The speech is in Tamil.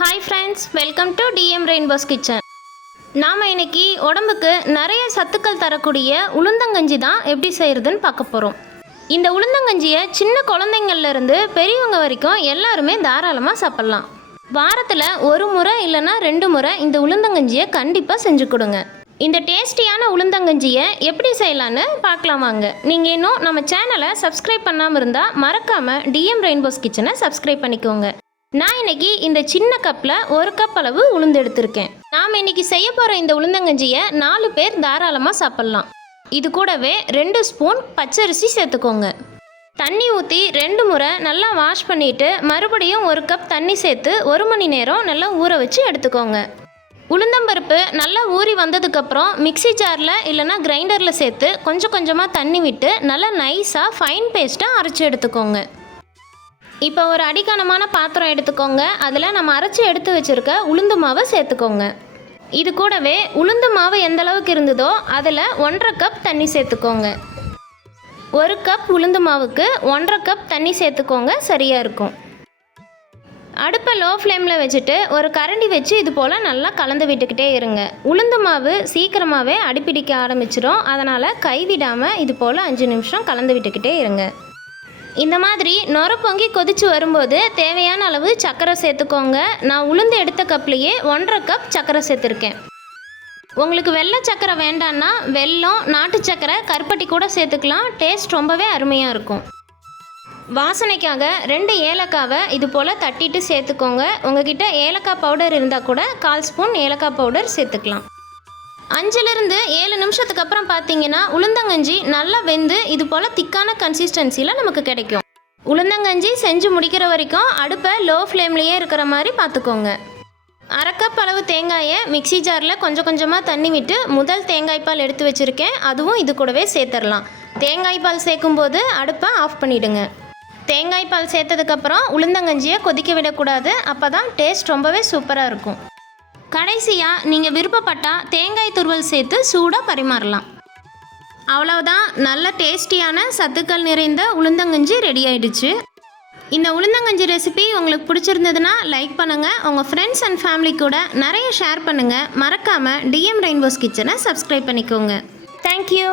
Hi friends welcome to TM rainbow's kitchen நாம் இன்னைக்கு உடம்புக்கு நிறைய சத்துக்கள் தரக்கூடிய உளுந்தங்கஞ்சி தான் எப்படி செய்கிறதுன்னு பார்க்க போகிறோம் இந்த உளுந்தங்கஞ்சியை சின்ன குழந்தைங்கள்லேருந்து பெரியவங்க வரைக்கும் எல்லாருமே தாராளமாக சாப்பிட்லாம். வாரத்தில் ஒரு முறை இல்லைன்னா ரெண்டு முறை இந்த உளுந்தங்கஞ்சியை கண்டிப்பாக செஞ்சு கொடுங்க. இந்த டேஸ்டியான உளுந்தங்கஞ்சியை எப்படி செய்யலான்னு பார்க்கலாம் வாங்க. நீங்கள் இன்னும் நம்ம சேனலை சப்ஸ்கிரைப் பண்ணாமல் இருந்தால் மறக்காமல் டிஎம் ரெயின்போஸ் கிச்சனை சப்ஸ்கிரைப் பண்ணிக்கோங்க. நான் இன்னைக்கு இந்த சின்ன கப்பில் ஒரு கப் அளவு உளுந்து எடுத்திருக்கேன். நாம் இன்னைக்கு செய்ய போகிற இந்த உளுந்தங்கஞ்சியை நாலு பேர் தாராளமாக சாப்பிட்லாம். இது கூடவே ரெண்டு ஸ்பூன் பச்சரிசி சேர்த்துக்கோங்க. தண்ணி ஊற்றி ரெண்டு முறை நல்லா வாஷ் பண்ணிவிட்டு மறுபடியும் ஒரு கப் தண்ணி சேர்த்து ஒரு மணி நேரம் நல்லா ஊற வச்சு எடுத்துக்கோங்க. உளுந்தம்பருப்பு நல்லா ஊறி வந்ததுக்கப்புறம் மிக்ஸி ஜாரில் இல்லைன்னா கிரைண்டரில் சேர்த்து கொஞ்சம் கொஞ்சமாக தண்ணி விட்டு நல்லா நைஸாக ஃபைன் பேஸ்ட்டாக அரைச்சி எடுத்துக்கோங்க. இப்போ ஒரு அடிக்கனமான பாத்திரம் எடுத்துக்கோங்க. அதில் நம்ம அரைச்சி எடுத்து வச்சுருக்க உளுந்து மாவை சேர்த்துக்கோங்க. இது கூடவே உளுந்து மாவு எந்த அளவுக்கு இருந்ததோ அதில் ஒன்றரை கப் தண்ணி சேர்த்துக்கோங்க. ஒரு கப் உளுந்து மாவுக்கு ஒன்றரை கப் தண்ணி சேர்த்துக்கோங்க சரியாக இருக்கும். அடுப்பை லோ ஃப்ளேமில் வச்சுட்டு ஒரு கரண்டி வச்சு இது போல் நல்லா கலந்து விட்டுக்கிட்டே இருங்க. உளுந்து மாவு சீக்கிரமாகவே அடிப்பிடிக்க ஆரம்பிச்சிடும். அதனால் கைவிடாமல் இது போல் அஞ்சு நிமிஷம் கலந்து விட்டுக்கிட்டே இருங்க. இந்த மாதிரி நொர பொங்கி கொதிச்சு வரும்போது தேவையான அளவு சர்க்கரை சேர்த்துக்கோங்க. நான் உளுந்து எடுத்த கப்லேயே ஒன்றரை கப் சர்க்கரை சேர்த்துருக்கேன். உங்களுக்கு வெள்ளை சர்க்கரை வேண்டான்னா வெல்லம் நாட்டு சர்க்கரை கருப்பட்டி கூட சேர்த்துக்கலாம். டேஸ்ட் ரொம்பவே அருமையாக இருக்கும். வாசனைக்காக ரெண்டு ஏலக்காவை இது போல் தட்டிட்டு சேர்த்துக்கோங்க. உங்ககிட்ட ஏலக்காய் பவுடர் இருந்தால் கூட கால் ஸ்பூன் ஏலக்காய் பவுடர் சேர்த்துக்கலாம். அஞ்சுலேருந்து ஏழு நிமிஷத்துக்கு அப்புறம் பார்த்தீங்கன்னா உளுந்தங்கஞ்சி நல்லா வெந்து இது போல் திக்கான கன்சிஸ்டன்சியில் நமக்கு கிடைக்கும். உளுந்தங்கஞ்சி செஞ்சு முடிக்கிற வரைக்கும் அடுப்பை லோ ஃப்ளேம்லேயே இருக்கிற மாதிரி பார்த்துக்கோங்க அரைக்கப் அளவு தேங்காயை மிக்ஸி ஜாரில் கொஞ்சம் கொஞ்சமாக தண்ணி விட்டு முதல் தேங்காய் பால் எடுத்து வச்சுருக்கேன். அதுவும் இது கூடவே சேர்த்துடலாம். தேங்காய் பால் சேர்க்கும்போது அடுப்பை ஆஃப் பண்ணிவிடுங்க தேங்காய் பால் சேர்த்ததுக்கப்புறம் உளுந்தங்கஞ்சியை கொதிக்க விடக்கூடாது. அப்போ தான் டேஸ்ட் ரொம்பவே சூப்பராக இருக்கும். கடைசியாக நீங்கள் விருப்பப்பட்டால் தேங்காய் துருவல் சேர்த்து சூடாக பரிமாறலாம். அவ்வளவுதான். நல்ல டேஸ்டியான சத்துக்கள் நிறைந்த உளுந்தங்கஞ்சி ரெடி ஆயிடுச்சு. இந்த உளுந்தங்கஞ்சி ரெசிபி உங்களுக்கு பிடிச்சிருந்ததுன்னா லைக் பண்ணுங்கள் உங்கள் ஃப்ரெண்ட்ஸ் அண்ட் ஃபேமிலி கூட நிறைய ஷேர் பண்ணுங்கள் மறக்காமல் டிஎம் ரெயின்போஸ் கிச்சனை சப்ஸ்கிரைப் பண்ணிக்கோங்க. Thank you